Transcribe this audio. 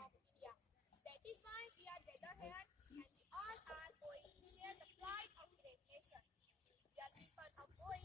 of India. That is why we are gathered here and we all are going to share the pride of great nation. We are people of going